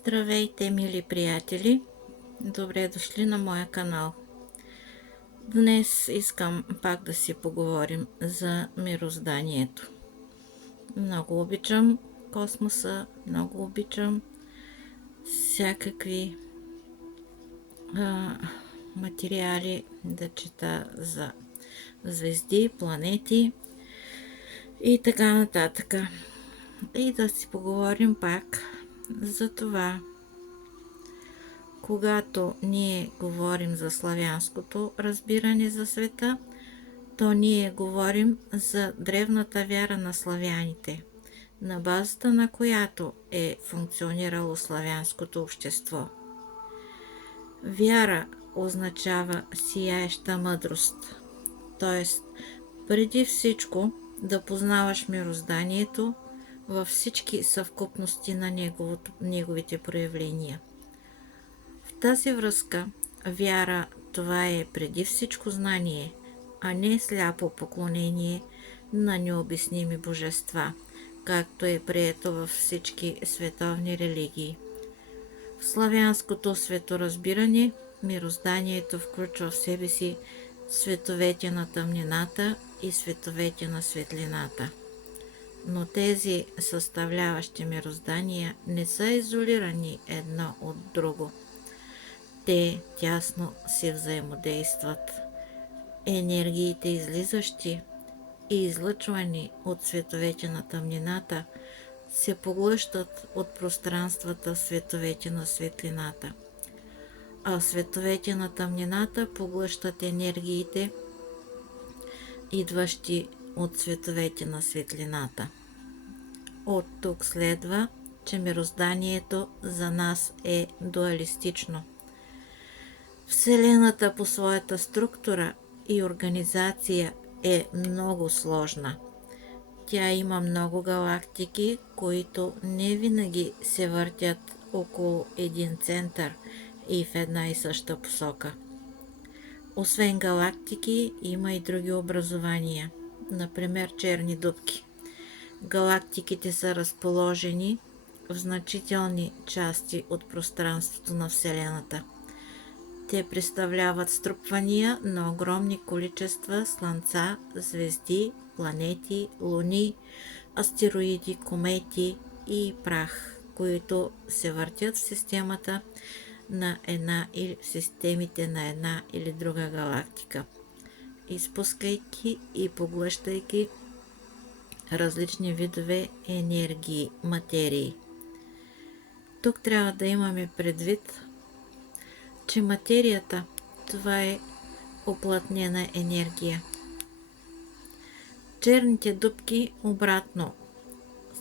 Здравейте, мили приятели! Добре дошли на моя канал. Днес искам пак да си поговорим за мирозданието. Много обичам космоса, много обичам всякакви материали да чета за звезди, планети и така нататък. И да си поговорим пак за това, когато ние говорим за славянското разбиране за света, то ние говорим за древната вяра на славяните, на базата на която е функционирало славянското общество. Вяра означава сияеща мъдрост, т.е. преди всичко да познаваш мирозданието във всички съвкупности на неговите проявления. В тази връзка вяра това е преди всичко знание, а не сляпо поклонение на необясними божества, както е прието във всички световни религии. В славянското светоразбиране мирозданието включва в себе си световете на тъмнината и световете на светлината. Но тези съставляващи мироздания не са изолирани едно от друго. Те тясно си взаимодействат. Енергиите, излизащи и излъчвани от световете на тъмнината, се поглъщат от пространствата в световете на светлината, а световете на тъмнината поглъщат енергиите, идващи от световете на светлината. От тук следва, че мирозданието за нас е дуалистично. Вселената по своята структура и организация е много сложна. Тя има много галактики, които не винаги се въртят около един център и в една и съща посока. Освен галактики, има и други образования, например черни дупки. Галактиките са разположени в значителни части от пространството на Вселената. Те представляват струпвания на огромни количества слънца, звезди, планети, луни, астероиди, комети и прах, които се въртят в системата на една или в системите на една или друга галактика, изпускайки и поглъщайки различни видове енергии, материи. Тук трябва да имаме предвид, че материята това е уплътнена енергия. Черните дупки обратно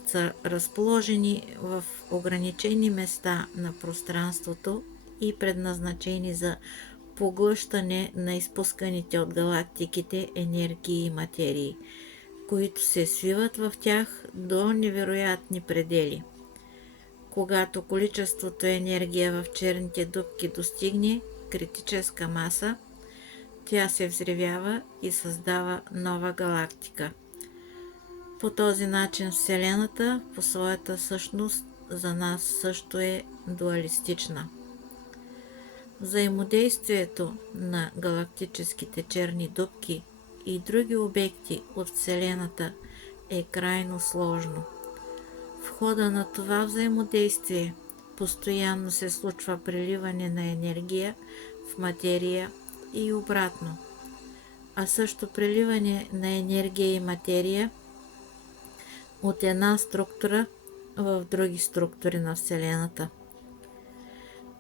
са разположени в ограничени места на пространството и предназначени за поглъщане на изпусканите от галактиките енергии и материи, които се свиват в тях до невероятни предели. Когато количеството енергия в черните дупки достигне критическа маса, тя се взривява и създава нова галактика. По този начин Вселената по своята същност за нас също е дуалистична. Взаимодействието на галактическите черни дупки и други обекти от Вселената е крайно сложно. В хода на това взаимодействие постоянно се случва преливане на енергия в материя и обратно, а също преливане на енергия и материя от една структура в други структури на Вселената.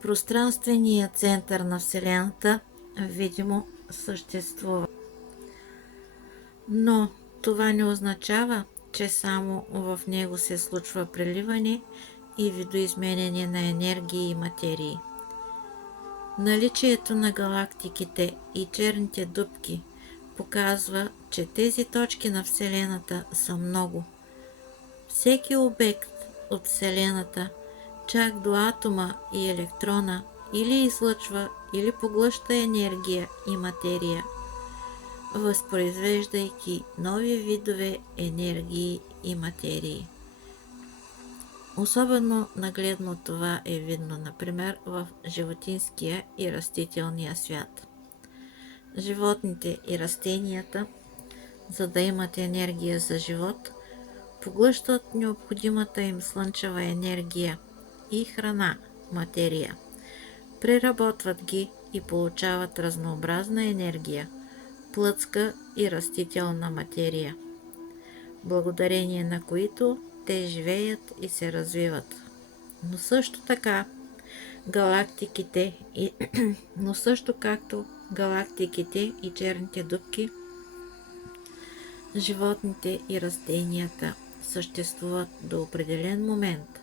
Пространственият център на Вселената видимо съществува. Но това не означава, че само в него се случва преливане и видоизменяне на енергии и материи. Наличието на галактиките и черните дупки показва, че тези точки на Вселената са много. Всеки обект от Вселената, чак до атома и електрона, или излъчва, или поглъща енергия и материя, възпроизвеждайки нови видове енергии и материи. Особено нагледно това е видно, например, в животинския и растителния свят. Животните и растенията, за да имат енергия за живот, поглъщат необходимата им слънчева енергия и храна, материя. Преработват ги и получават разнообразна енергия, плътска и растителна материя, благодарение на които те живеят и се развиват. Но също така галактиките и но също както галактиките и черните дупки, животните и растенията съществуват до определен момент,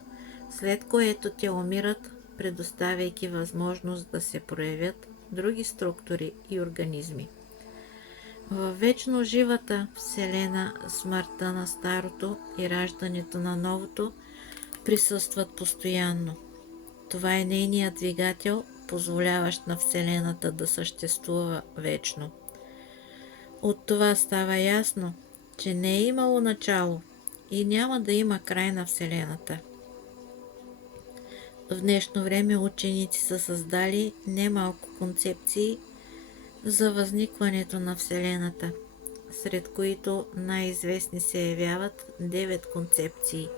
след което те умират, предоставяйки възможност да се проявят други структури и организми. Във вечно живата Вселена смъртта на старото и раждането на новото присъстват постоянно. Това е нейният двигател, позволяващ на Вселената да съществува вечно. От това става ясно, че не е имало начало и няма да има край на Вселената. В днешно време ученици са създали немалко концепции за възникването на Вселената, сред които най-известни се явяват 9 концепции,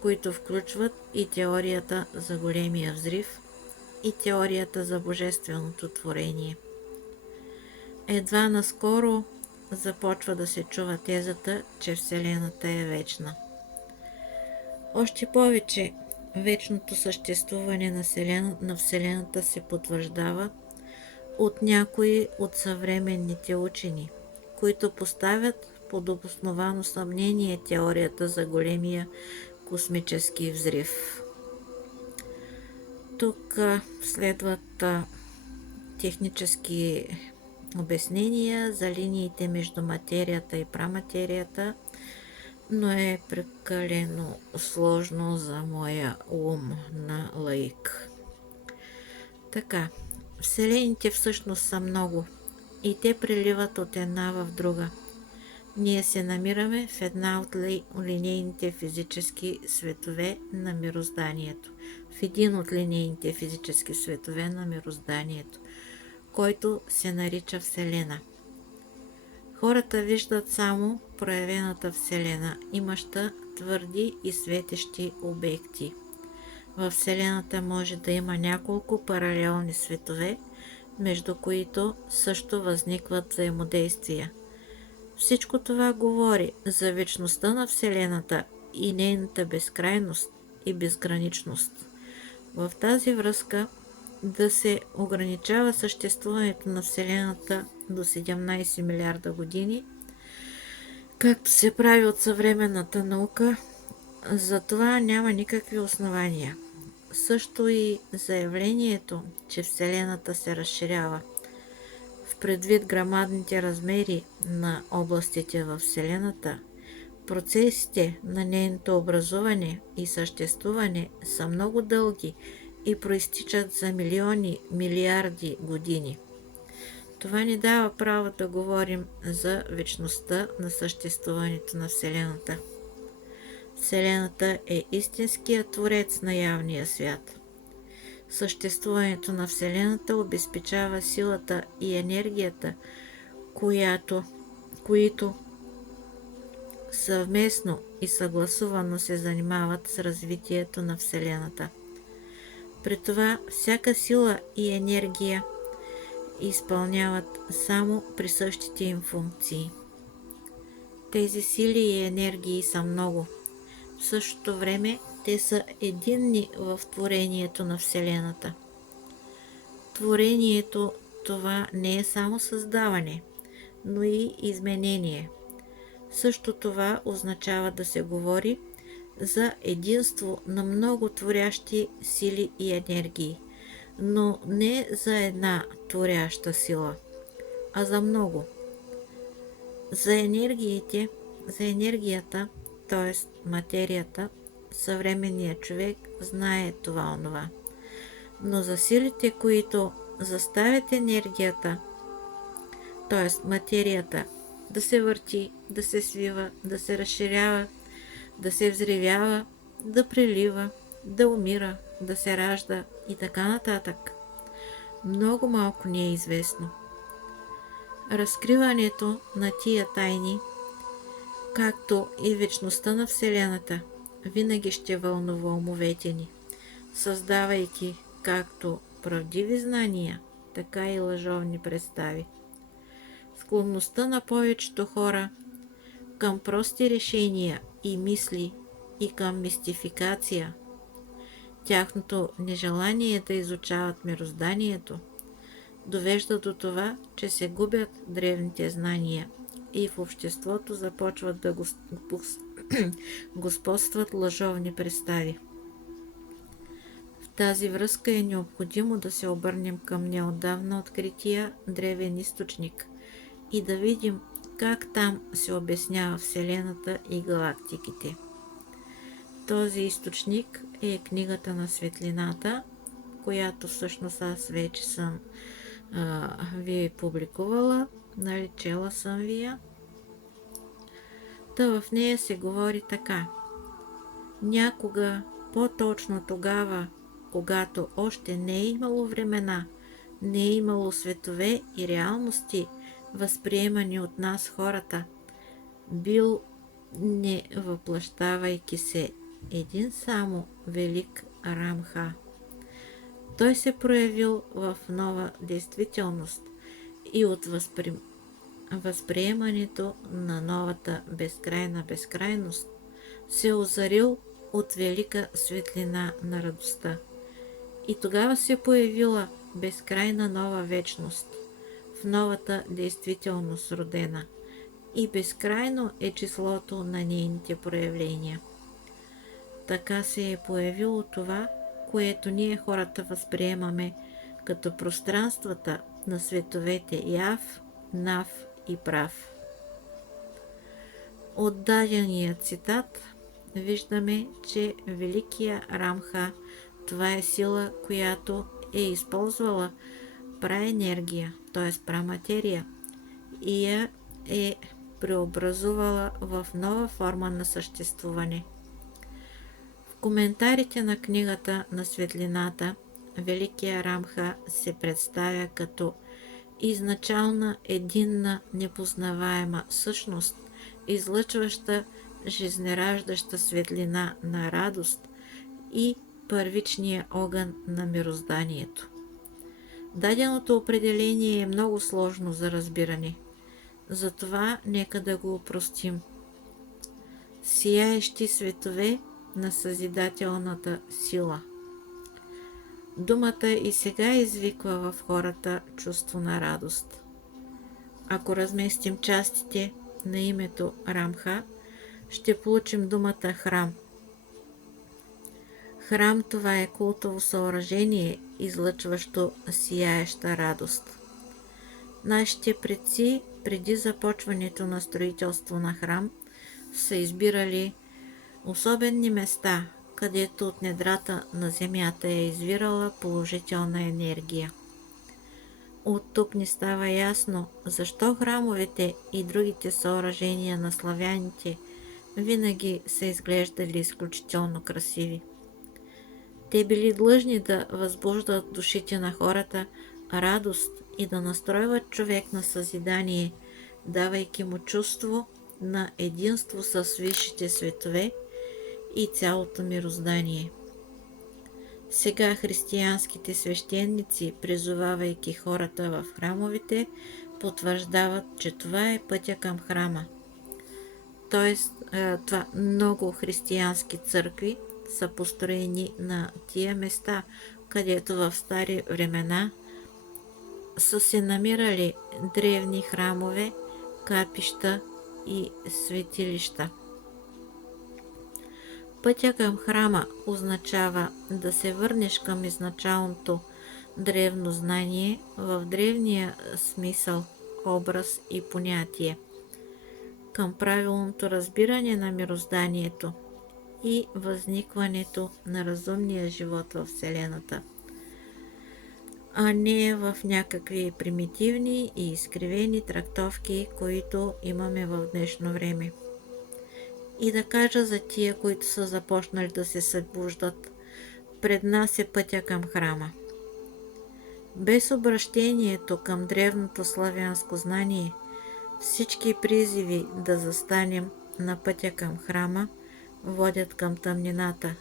които включват и теорията за големия взрив, и теорията за божественото творение. Едва наскоро започва да се чува тезата, че Вселената е вечна. Още повече, вечното съществуване на Вселената се потвърждава от някои от съвременните учени, които поставят под обосновано съмнение теорията за големия космически взрив. Тук следват технически обяснения за линиите между материята и праматерията, но е прекалено сложно за моя ум на лаик. Така, вселените всъщност са много и те преливат от една в друга. Ние се намираме в една от линейните физически светове на мирозданието. В един от линейните физически светове на мирозданието, който се нарича Вселена. Хората виждат само проявената Вселена, имаща твърди и светещи обекти. Във Вселената може да има няколко паралелни светове, между които също възникват взаимодействия. Всичко това говори за вечността на Вселената и нейната безкрайност и безграничност. В тази връзка да се ограничава съществуването на Вселената до 17 милиарда години, както се прави от съвременната наука, за това няма никакви основания. Също и заявлението, че Вселената се разширява. В предвид грамадните размери на областите във Вселената, процесите на нейното образуване и съществуване са много дълги и проистичат за милиони, милиарди години. Това ни дава право да говорим за вечността на съществуването на Вселената. Вселената е истинският творец на явния свят. Съществуването на Вселената обезпечава силата и енергията, които съвместно и съгласувано се занимават с развитието на Вселената. При това всяка сила и енергия изпълняват само присъщите им функции. Тези сили и енергии са много. В същото време те са единни в творението на Вселената. Творението това не е само създаване, но и изменение. Също това означава да се говори за единство на много творящи сили и енергии, но не за една творяща сила, а за много. За енергията, т.е. материята, съвременният човек знае това-онова. Но за силите, които заставят енергията, т.е. материята, да се върти, да се свива, да се разширява, да се взривява, да прелива, да умира, да се ражда и така нататък. Много малко ни е известно. Разкриването на тия тайни, както и вечността на Вселената, винаги ще вълнува умовете ни, създавайки както правдиви знания, така и лъжовни представи. Склонността на повечето хора към прости решения и мисли и към мистификация, тяхното нежелание да изучават мирозданието, довежда до това, че се губят древните знания и в обществото започват да господстват лъжовни представи. В тази връзка е необходимо да се обърнем към неотдавна открития древен източник и да видим как там се обяснява Вселената и галактиките. Този източник е книгата на светлината, която всъщност аз вече съм ви публикувала, чела съм ви я. Та в нея се говори така: някога, по-точно тогава, когато още не е имало времена, не е имало светове и реалности, възприемани от нас хората, бил, не въплащавайки се, един само велик Рамха. Той се проявил в нова действителност и от възприемането на новата безкрайна безкрайност се озарил от велика светлина на радостта. И тогава се появила безкрайна нова вечност, в новата действителност родена, и безкрайно е числото на нейните проявления. Така се е появило това, което ние хората възприемаме като пространствата на световете Яв, Нав и Прав. От дадения цитат виждаме, че Великия Рамха, това е сила, която е използвала праенергия, т.е. праматерия, и я е преобразувала в нова форма на съществуване. В коментарите на книгата на светлината Великия Рамха се представя като изначална, единна, непознаваема същност, излъчваща жизнераждаща светлина на радост и първичния огън на мирозданието. Даденото определение е много сложно за разбиране, затова нека да го опростим. Сияещи светове на съзидателната сила. Думата и сега извиква в хората чувство на радост. Ако разместим частите на името Рамха, ще получим думата храм. Храм, това е култово съоръжение, излъчващо сияеща радост. Нашите предци, преди започването на строителство на храм, са избирали особени места, където от недрата на земята е извирала положителна енергия. От тук ни става ясно, защо храмовете и другите съоръжения на славяните винаги са изглеждали изключително красиви. Те били длъжни да възбуждат душите на хората радост и да настройват човек на съзидание, давайки му чувство на единство с висшите светове и цялото мироздание. Сега християнските свещеници, призовавайки хората в храмовете, потвърждават, че това е пътя към храма. Тоест, това много християнски църкви са построени на тия места, където в стари времена са се намирали древни храмове, капища и светилища. Пътя към храма означава да се върнеш към изначалното древно знание в древния смисъл, образ и понятие, към правилното разбиране на мирозданието и възникването на разумния живот в Вселената, а не в някакви примитивни и изкривени трактовки, които имаме в днешно време. и да кажа за тия, които са започнали да се събуждат. Пред нас е пътя към храма. Без обращението към древното славянско знание, всички призиви да застанем на пътя към храма водят към тъмнината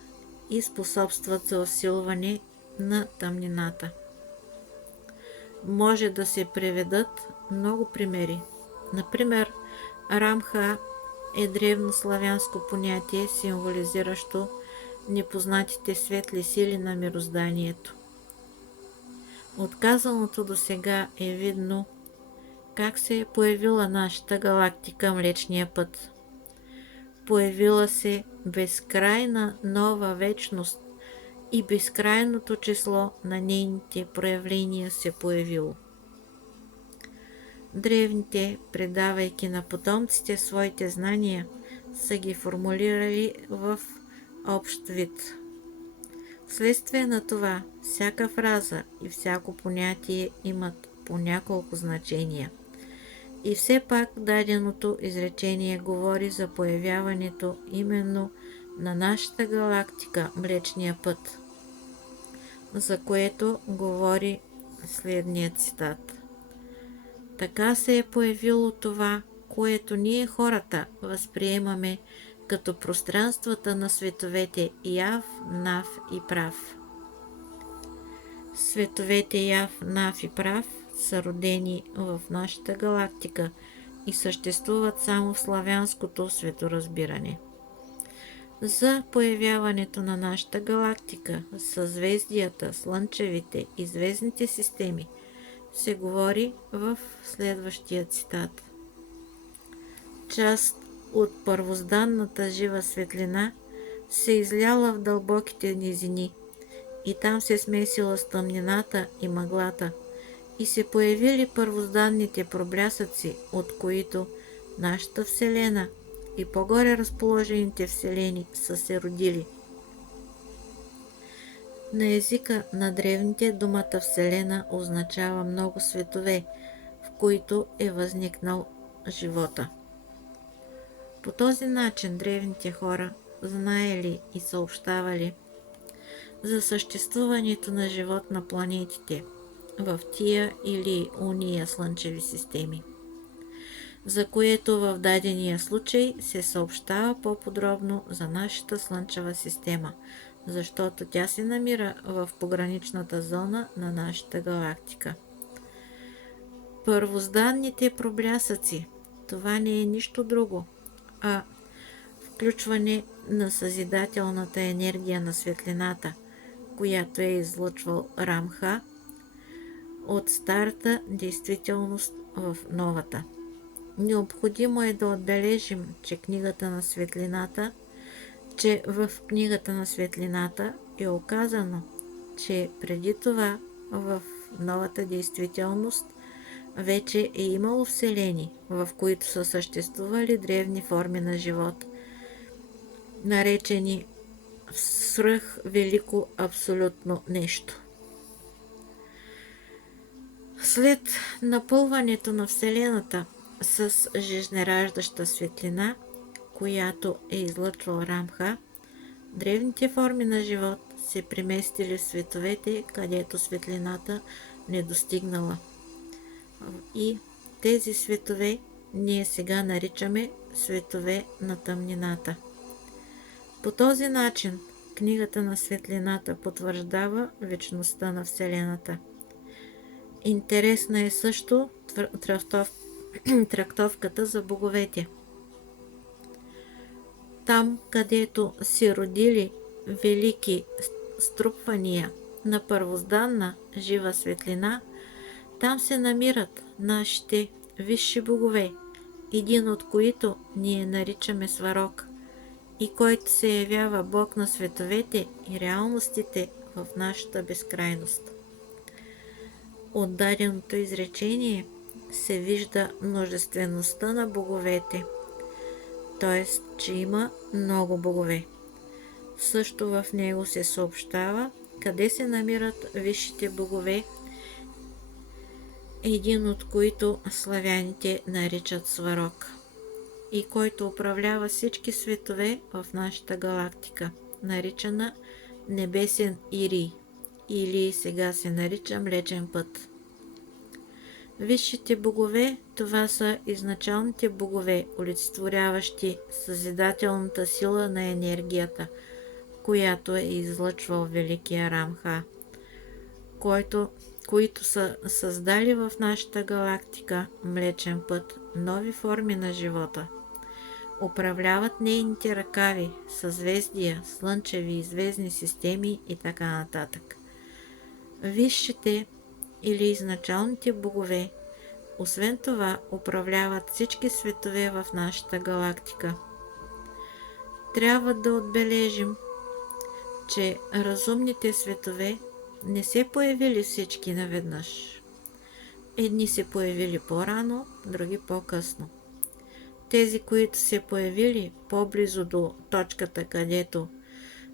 и способстват за усилване на тъмнината. Може да се приведат много примери. Например, Рамха е древнославянско понятие, символизиращо непознатите светли сили на мирозданието. От казаното до сега е видно как се е появила нашата галактика Млечния път. Появила се безкрайна нова вечност и безкрайното число на нейните проявления се появило. Древните, предавайки на потомците своите знания, са ги формулирали в общ вид. Вследствие на това, всяка фраза и всяко понятие имат по няколко значения. И все пак даденото изречение говори за появяването именно на нашата галактика Млечния път, за което говори следният цитат. Така се е появило това, което ние хората възприемаме като пространствата на световете Яв, Нав и Прав. Световете Яв, Нав и Прав са родени в нашата галактика и съществуват само в славянското светоразбиране. За появяването на нашата галактика, съзвездията, слънчевите и звездните системи се говори в следващия цитат. Част от първозданната жива светлина се изляла в дълбоките низини и там се смесила с тъмнината и мъглата и се появили първозданните проблясъци, от които нашата Вселена и по-горе разположените вселени са се родили. На езика на древните думата Вселена означава много светове, в които е възникнал живота. По този начин древните хора знаели и съобщавали за съществуването на живот на планетите в тия или уния слънчеви системи, за което в дадения случай се съобщава по-подробно за нашата слънчева система, защото тя се намира в пограничната зона на нашата галактика. Първозданните проблясъци – това не е нищо друго, а включване на съзидателната енергия на светлината, която е излъчвал Рамха от старата действителност в новата. Необходимо е да отбележим, че в книгата на светлината е оказано, че преди това в новата действителност вече е имало вселени, в които са съществували древни форми на живот, наречени свръхвелико абсолютно нещо. След напълването на Вселената с жизнераждаща светлина, която е излъчвал Рамха, древните форми на живот се преместили в световете, където светлината не достигнала. И тези светове ние сега наричаме светове на тъмнината. По този начин книгата на светлината потвърждава вечността на Вселената. Интересна е също трактовката за боговете. Там, където се родили велики струпвания на първозданна жива светлина, там се намират нашите висши богове, един от които ние наричаме Сварог, и който се явява Бог на световете и реалностите в нашата безкрайност. От даденото изречение се вижда множествеността на боговете, т.е. че има много богове. Също в него се съобщава къде се намират висшите богове, един от които славяните наричат Сварог. и който управлява всички светове в нашата галактика, наричана Небесен Ирий, или сега се нарича Млечен път. Висшите богове, това са изначалните богове, олицетворяващи съзидателната сила на енергията, която е излъчвал Великия Рамха, които са създали в нашата галактика Млечен път нови форми на живота. Управляват нейните ръкави, съзвездия, слънчеви и звездни системи и така нататък. Висшите или изначалните богове, освен това, управляват всички светове в нашата галактика. Трябва да отбележим, че разумните светове не се появили всички наведнъж. Едни се появили по-рано, други по-късно. Тези, които се появили по-близо до точката, където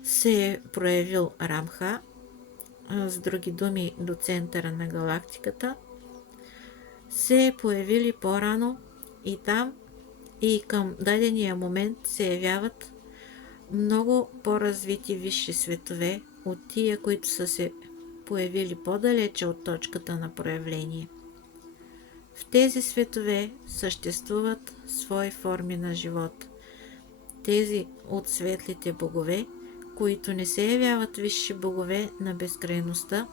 се е проявил Рамха, с други думи до центъра на галактиката, се е появили по-рано и там и към дадения момент се явяват много по-развити висши светове от тия, които са се появили по-далече от точката на проявление. В тези светове съществуват свои форми на живот. Тези от светлите богове, които не се явяват висши богове на безкрайността,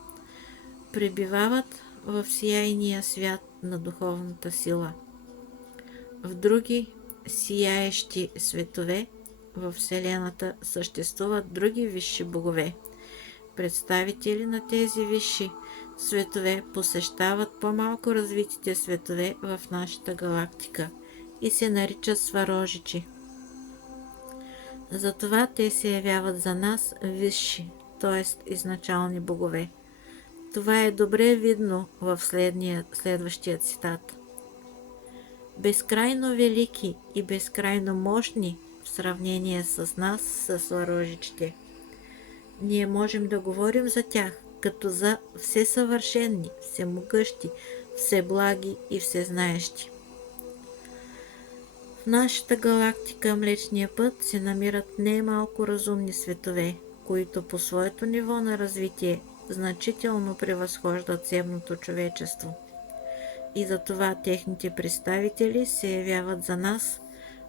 пребивават в сияйния свят на духовната сила. В други сияещи светове във Вселената съществуват други висши богове. Представители на тези висши светове посещават по-малко развитите светове в нашата галактика и се наричат сварожичи. Затова те се явяват за нас висши, т.е. изначални богове. Това е добре видно в следващия цитат. Безкрайно велики и безкрайно мощни в сравнение с нас са сварожичите. Ние можем да говорим за тях като за всесъвършенни, всемогъщи, всеблаги и всезнаещи. В нашата галактика Млечния път се намират немалко разумни светове, които по своето ниво на развитие значително превъзхождат земното човечество. И затова техните представители се явяват за нас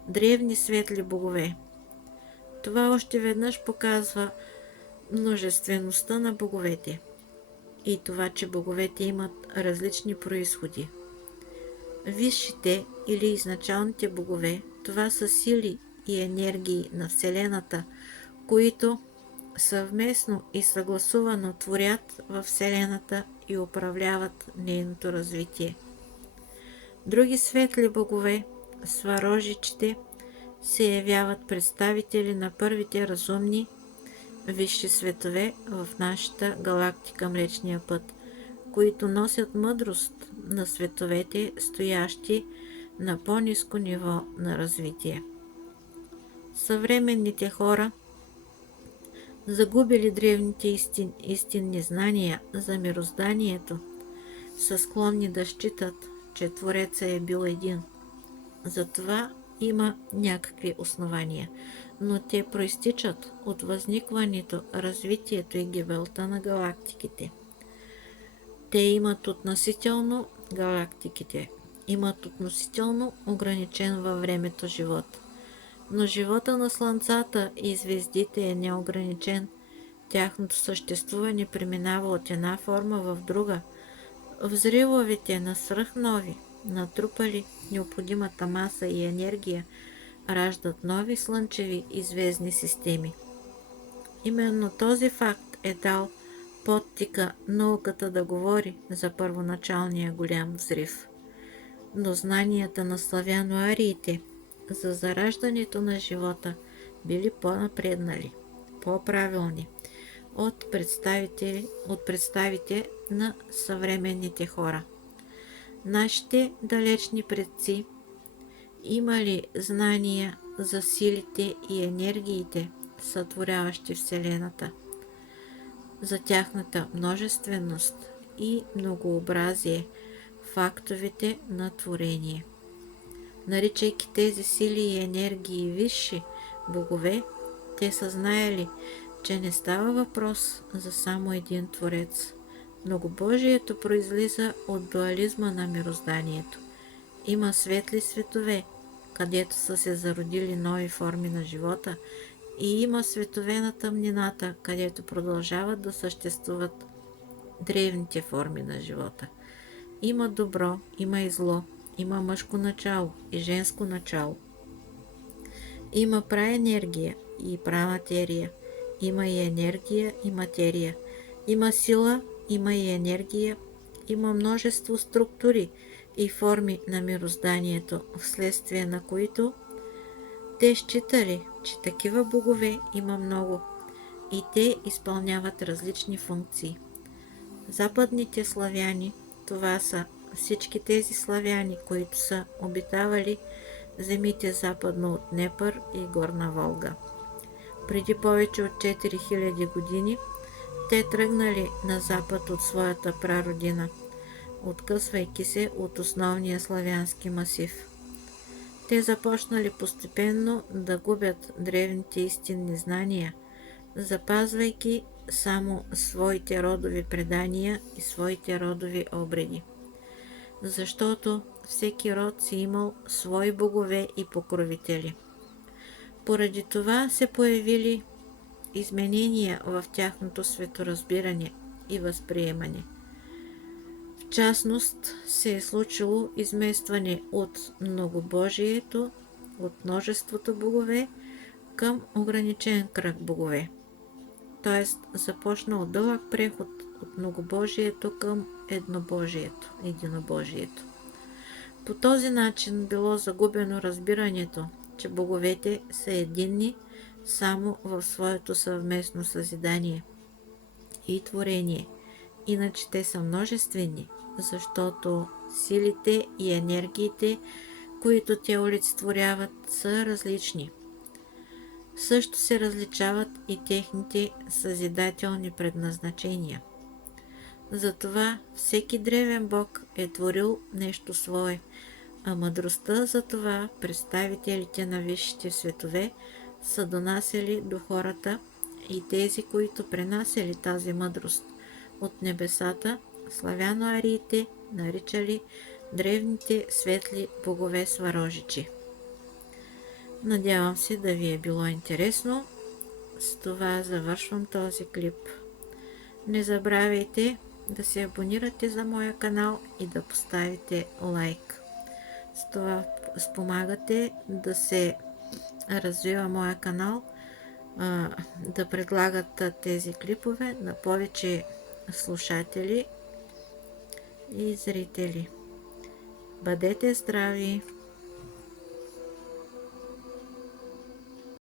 древни светли богове. Това още веднъж показва множествеността на боговете и това, че боговете имат различни произходи. Висшите или изначалните богове, това са сили и енергии на Вселената, които съвместно и съгласувано творят във Вселената и управляват нейното развитие. Други светли богове, сварожичите, се явяват представители на първите разумни висши светове в нашата галактика Млечния път, които носят мъдрост на световете, стоящи на по-ниско ниво на развитие. Съвременните хора, загубили древните истинни знания за мирозданието, са склонни да считат, че Творецът е бил един. Затова има някакви основания, но те проистичат от възникването, развитието и гибелта на галактиките. Галактиките имат относително ограничен във времето живот. Но живота на слънцата и звездите е неограничен. Тяхното съществуване преминава от една форма в друга. Взривовете на свръхнови, натрупали необходимата маса и енергия, раждат нови слънчеви и звездни системи. Именно този факт е дал подтика науката да говори за първоначалния голям взрив. Но знанията на славяно-ариите за зараждането на живота били по-напреднали, по-правилни от представите на съвременните хора. Нашите далечни предци имали знания за силите и енергиите, сътворяващи Вселената, за тяхната множественост и многообразие в актовете на творение. Наричайки тези сили и енергии висши богове, те са знаели, че не става въпрос за само един Творец. Многобожието произлиза от дуализма на мирозданието. Има светли светове, където са се зародили нови форми на живота, и има светове на тъмнината, където продължават да съществуват древните форми на живота. Има добро, има и зло, има мъжко начало и женско начало. Има праенергия и праматерия, има и енергия и материя. Има сила, има и енергия, има множество структури и форми на мирозданието, вследствие на които те считали, че такива богове има много и те изпълняват различни функции. Западните славяни, това са всички тези славяни, които са обитавали земите западно от Днепър и Горна Волга. Преди повече от 4000 години те тръгнали на запад от своята прародина, откъсвайки се от основния славянски масив. Те започнали постепенно да губят древните истинни знания, запазвайки само своите родови предания и своите родови обреди. Защото всеки род си имал свои богове и покровители. Поради това се появили изменения в тяхното светоразбиране и възприемане. В частност се е случило изместване от многобожието, от множеството богове към ограничен кръг богове. Т.е. започнал дълъг преход от многобожието към единобожието. По този начин било загубено разбирането, че боговете са единни само в своето съвместно съзидание и творение. Иначе те са множествени, защото силите и енергиите, които те олицетворяват, са различни. Също се различават и техните съзидателни предназначения. Затова всеки древен бог е творил нещо свое, а мъдростта за това представителите на висшите светове са донасяли до хората и тези, които пренасяли тази мъдрост от небесата, славяно-ариите наричали древните светли богове сварожичи. Надявам се да ви е било интересно. С това завършвам този клип. Не забравяйте да се абонирате за моя канал и да поставите лайк. С това спомагате да се развива моя канал, да предлагат тези клипове на повече слушатели и зрители. Бъдете здрави!